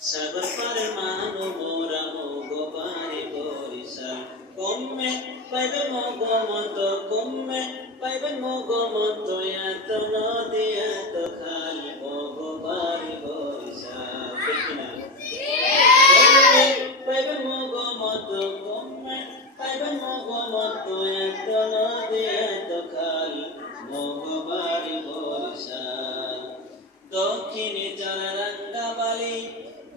সাগর পারে মানো মোরা মগো বাড়ি বরিশাল কমে পাইবে মগো মত কমে পাইবে মগো মত এত নদী এত খাল মগো বাড়ি বরিশাল দেখিনা কমে পাইবে মগো মত কমে পাইবে মগো মত এত নদী এত খাল মগো বাড়ি বরিশাল দক্ষিণে যারা রাঙ্গাবালি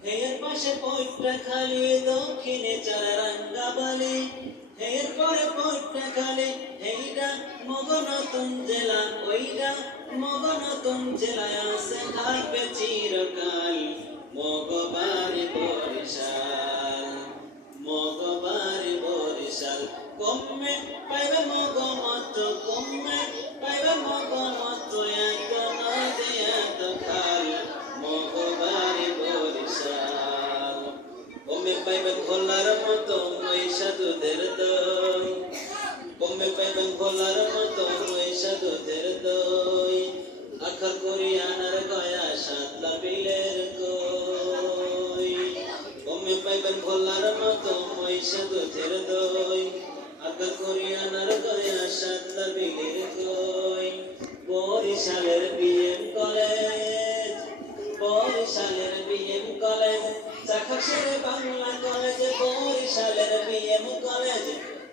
হের পাশে পয়টা খালি দক্ষিণে চারা রাঙ্গাবালি হের পরে পয়টা খালি এইটা মগনতুন জেলা ওইটা মগনতুন জেলায় আছে থাকবে চিরকাল মগবাড়ি বরিশাল মগবাড়ি বরিশাল কমে পাইবে মগমত কমে পাইবে মগমত এত নদী এত খাল মগবাড়ি বরিশাল কমে পাইবেন ভোলার মতো মহিষা দুধের দই কমে পাইবেন ভোলার মতো মহিষা দুধের দই আখা করি আনার গয়া সাতলা বিলের কই কমে পাইবেন ভোলার মতো মহিষা দুধের দই আখা করি আনার গয়া সাতলা বিলের কই বরিশালের বিএম কলেজ বরিশালের বিএম কলেজ চাকাশের বাংলা কলেজ বরিশালের বিএম কলেজ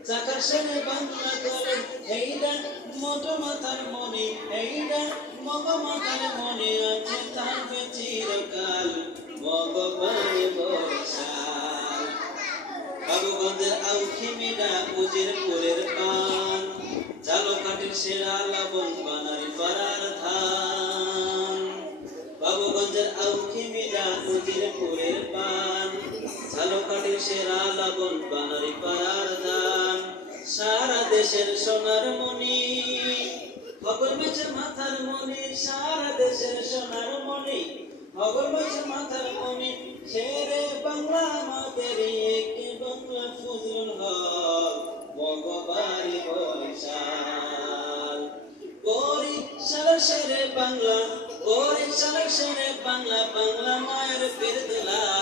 চাকাশের বাংলা কলেজ এইটা মোটো মাথার মনে এইটা মগ মাথার মনে আছে থাকবে চিরকাল মগবাড়ি বরিশাল বাবুগঞ্জের আউখিমিডা উজিরপুরের পান ঝালকাঠির সেরা লবণ বানারি পাড়ার ধান বাবুগঞ্জের আউখিমিডা উজিরপুরের পান ঝালকাঠির সেরা লবণ বানারি পাড়ার ধান সারা দেশের সোনার মণি হগর মেছের মাথার মণি সারা দেশের সোনার মণি হগর মেছের মাথার মণি শেরে বাংলা আমাদের একে বাংলা ফজলুল হক মগবাড়ি বরিশাল বরিশাল শেরে বাংলা বরিশাল শেরে বাংলা বাংলা মায়ের পীর দুলা